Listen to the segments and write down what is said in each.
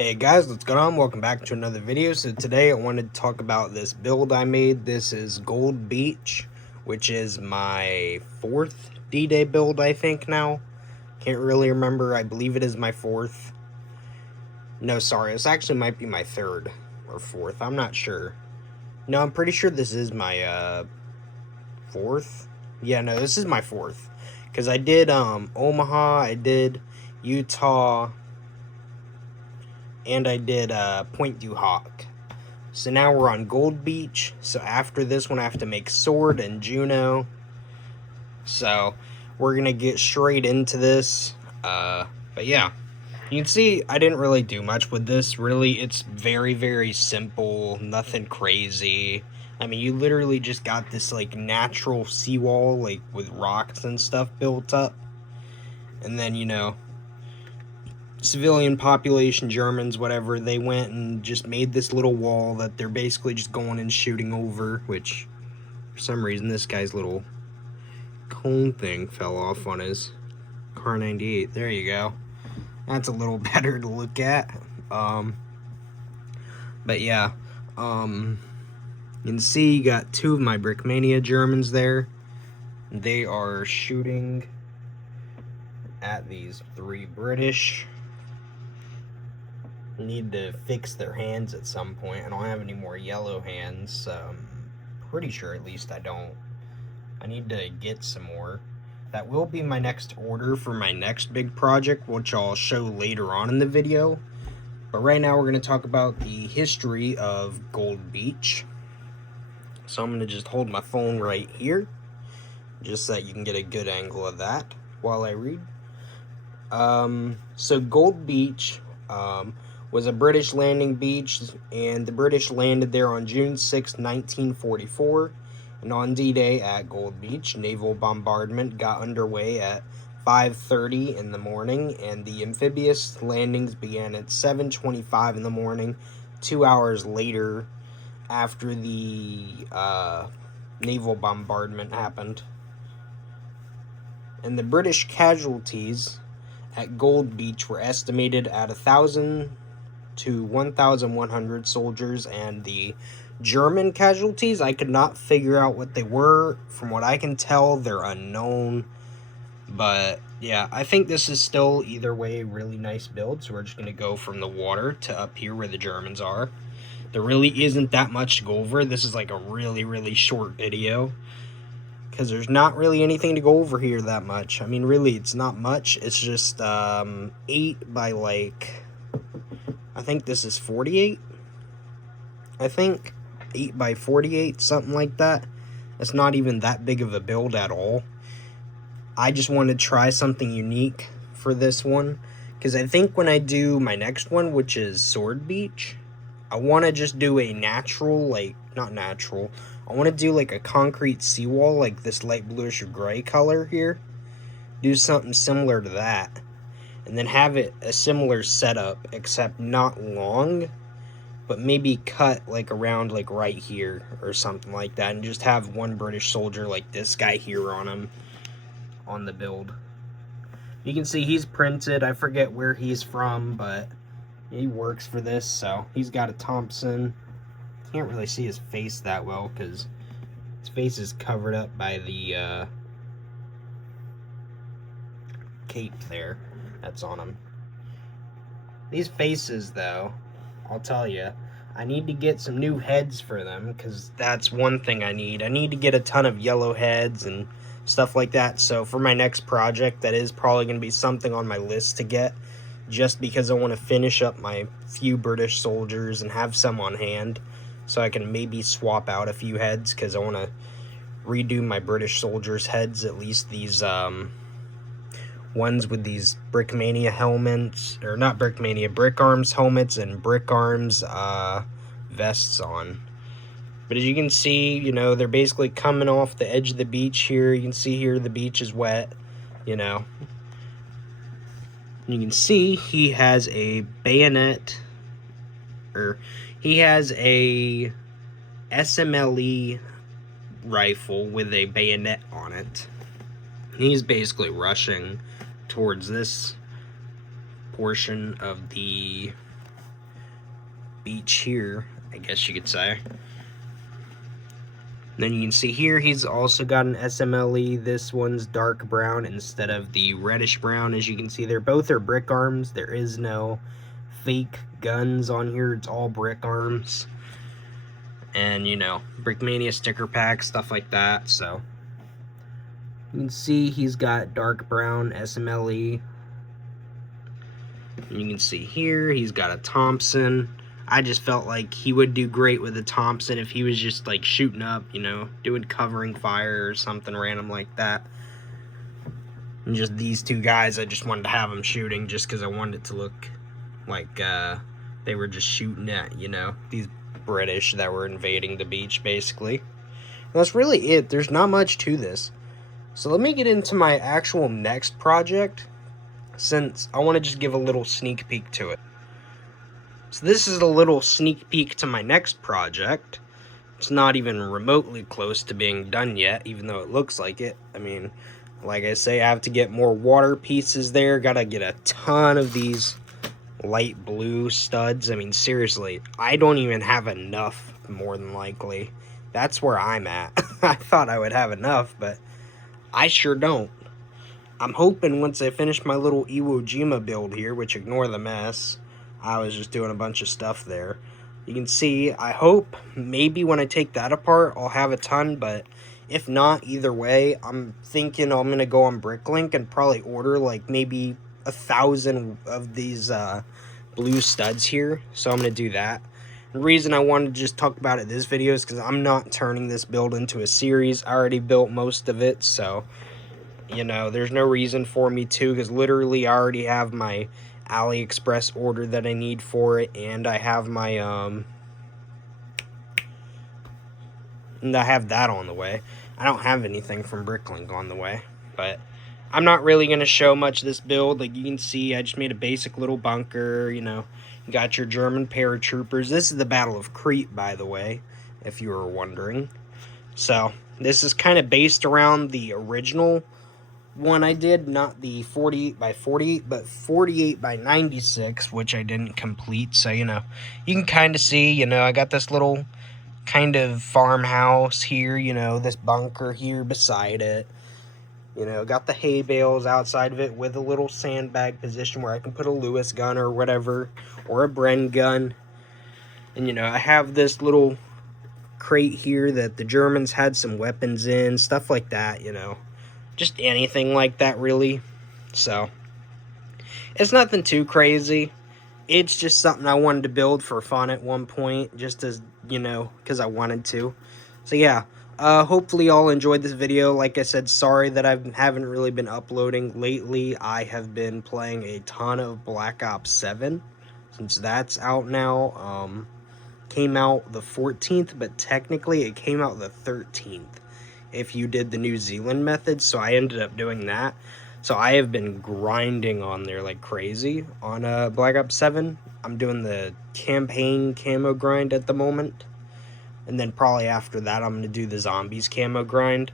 Hey guys, what's going on? Welcome back to another video. So today I wanted to talk about this build I made. This is Gold Beach, which is my fourth D-Day build, I think now. Can't really remember. I believe it is my fourth. No, sorry. This actually might be my third or fourth. I'm not sure. No, I'm pretty sure this is my fourth. Yeah, no, this is my fourth. Because I did Omaha, I did Utah, and I did Point Du Hoc. So now we're on Gold Beach. So after this one, I have to make Sword and Juneau. So we're going to get straight into this. But yeah, you can see I didn't really do much with this. Really, it's very, very simple. Nothing crazy. I mean, you literally just got this, like, natural seawall, like, with rocks and stuff built up. And then, you know, civilian population, Germans, whatever, they went and just made this little wall that they're basically just going and shooting over, which, for some reason, this guy's little cone thing fell off on his Car 98. There you go. That's a little better to look at. But yeah, you can see you got two of my Brickmania Germans there. They are shooting at these three British. Need to fix their hands at some point. I don't have any more yellow hands. Pretty sure at least I don't. I need to get some more. That will be my next order for my next big project, which I'll show later on in the video. But right now we're going to talk about the history of Gold Beach. So I'm going to just hold my phone right here, just so that you can get a good angle of that while I read. So Gold Beach was a British landing beach, and the British landed there on June 6, 1944. And on D-Day at Gold Beach, naval bombardment got underway at 5:30 in the morning, and the amphibious landings began at 7:25 in the morning, 2 hours later after the naval bombardment happened. And the British casualties at Gold Beach were estimated at 1,000 to 1,100 soldiers, and the German casualties, I could not figure out what they were. From what I can tell, they're unknown. But yeah, I think this is still either way a really nice build. So we're just going to go from the water to up here where the Germans are. There really isn't that much to go over. This is like a really, really short video, because there's not really anything to go over here that much. I mean, really, it's not much. It's just 8 by, like, I think this is 48. I think 8 by 48, something like that. It's not even that big of a build at all. I just want to try something unique for this one, because I think when I do my next one, which is Sword Beach, I want to just do a natural, like, not natural, I want to do like a concrete seawall, like this light bluish or gray color here. Do something similar to that, and then have it a similar setup, except not long, but maybe cut like around like right here or something like that, and just have one British soldier like this guy here on him on the build. You can see he's printed. I forget where he's from, but he works for this, so he's got a Thompson. Can't really see his face that well because his face is covered up by the cape there that's on him. These faces, though, I'll tell you, I need to get some new heads for them, because that's one thing I need. I need to get a ton of yellow heads and stuff like that. So for my next project, that is probably going to be something on my list to get, just because I want to finish up my few British soldiers and have some on hand, so I can maybe swap out a few heads, because I want to redo my British soldiers' heads, at least these ones with these Brickmania helmets, or not Brickmania, Brick Arms helmets and Brick Arms vests on. But as you can see, you know, they're basically coming off the edge of the beach here. You can see here the beach is wet, you know. You can see he has a bayonet, or he has a SMLE rifle with a bayonet on it. He's basically rushing towards this portion of the beach here, I guess you could say. Then you can see here he's also got an SMLE. This one's dark brown instead of the reddish brown. As you can see there, both are brick arms. There is no fake guns on here. It's all brick arms. And, you know, Brickmania sticker pack, stuff like that. So you can see he's got dark brown SMLE. And you can see here he's got a Thompson. I just felt like he would do great with a Thompson if he was just like shooting up, you know, doing covering fire or something random like that. And just these two guys, I just wanted to have them shooting just because I wanted it to look like they were just shooting at, you know, these British that were invading the beach, basically. And that's really it. There's not much to this. So let me get into my actual next project, since I want to just give a little sneak peek to it. So this is a little sneak peek to my next project. It's not even remotely close to being done yet, even though it looks like it. I mean, like I say, I have to get more water pieces there. Gotta get a ton of these light blue studs. I mean, seriously, I don't even have enough, more than likely. That's where I'm at. I thought I would have enough, but I sure don't. I'm hoping once I finish my little Iwo Jima build here, which ignore the mess, I was just doing a bunch of stuff there. You can see, I hope maybe when I take that apart, I'll have a ton, but if not, either way, I'm thinking I'm going to go on Bricklink and probably order like maybe 1,000 of these blue studs here. So I'm going to do that. The reason I wanted to just talk about it this video is because I'm not turning this build into a series. I already built most of it, so, you know, there's no reason for me to, because literally I already have my AliExpress order that I need for it, and I have my and I have that on the way. I don't have anything from Bricklink on the way, but I'm not really going to show much of this build. Like you can see, I just made a basic little bunker, you know. You got your German paratroopers. This is the Battle of Crete, by the way, if you were wondering. So this is kind of based around the original one I did, not the 48 by 48, but 48 by 96, which I didn't complete. So, you know, you can kind of see, you know, I got this little kind of farmhouse here, you know, this bunker here beside it. You know, got the hay bales outside of it with a little sandbag position where I can put a Lewis gun or whatever, or a Bren gun. And, you know, I have this little crate here that the Germans had some weapons in, stuff like that, you know. Just anything like that, really. So, it's nothing too crazy. It's just something I wanted to build for fun at one point, just as, you know, because I wanted to. So, yeah. Hopefully y'all enjoyed this video. Like I said, sorry that I haven't really been uploading lately. I have been playing a ton of Black Ops 7, since that's out now. Came out the 14th, but technically it came out the 13th. If you did the New Zealand method, so I ended up doing that. So I have been grinding on there like crazy on Black Ops 7. I'm doing the campaign camo grind at the moment. And then probably after that, I'm going to do the zombies camo grind.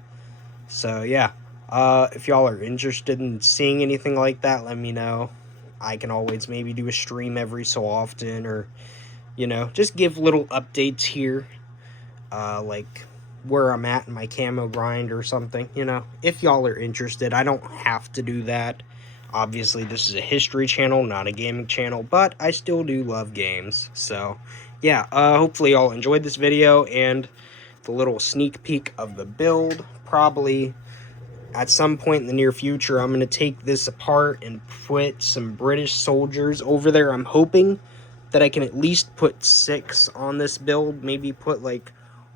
So yeah, if y'all are interested in seeing anything like that, let me know. I can always maybe do a stream every so often, or, you know, just give little updates here. Like where I'm at in my camo grind or something, you know, if y'all are interested. I don't have to do that. Obviously, this is a history channel, not a gaming channel, but I still do love games. So, yeah, hopefully y'all enjoyed this video and the little sneak peek of the build. Probably at some point in the near future, I'm going to take this apart and put some British soldiers over there. I'm hoping that I can at least put 6 on this build, maybe put like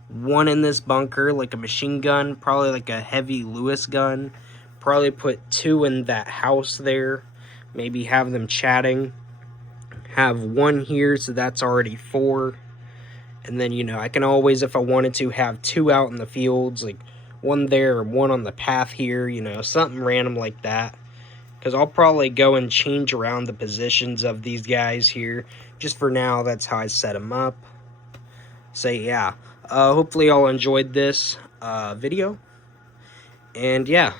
1 in this bunker, like a machine gun, probably like a heavy Lewis gun, probably put 2 in that house there, maybe have them chatting, have 1 here, so that's already 4, and then, you know, I can always, if I wanted to, have 2 out in the fields, like 1 there and 1 on the path here, you know, something random like that, because I'll probably go and change around the positions of these guys here. Just for now, that's how I set them up. So yeah, hopefully y'all enjoyed this video, and yeah,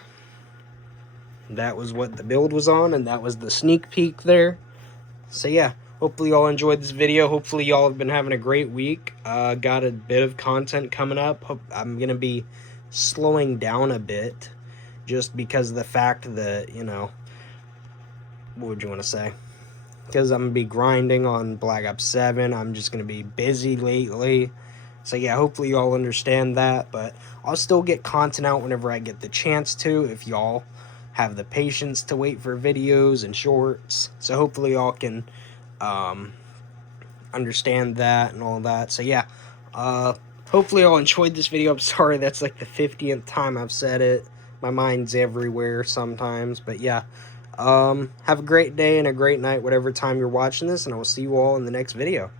that was what the build was on, and that was the sneak peek there. So yeah, hopefully y'all enjoyed this video. Hopefully y'all have been having a great week. Got a bit of content coming up. I'm gonna be slowing down a bit just because of the fact that, you know, what would you want to say? Because I'm gonna be grinding on Black Ops 7. I'm just gonna be busy lately. So yeah, hopefully y'all understand that, but I'll still get content out whenever I get the chance to, if y'all have the patience to wait for videos and shorts. So hopefully y'all can understand that and all that. So yeah, hopefully y'all enjoyed this video. I'm sorry that's like the 50th time I've said it. My mind's everywhere sometimes, but yeah. Have a great day and a great night, whatever time you're watching this, and I will see you all in the next video.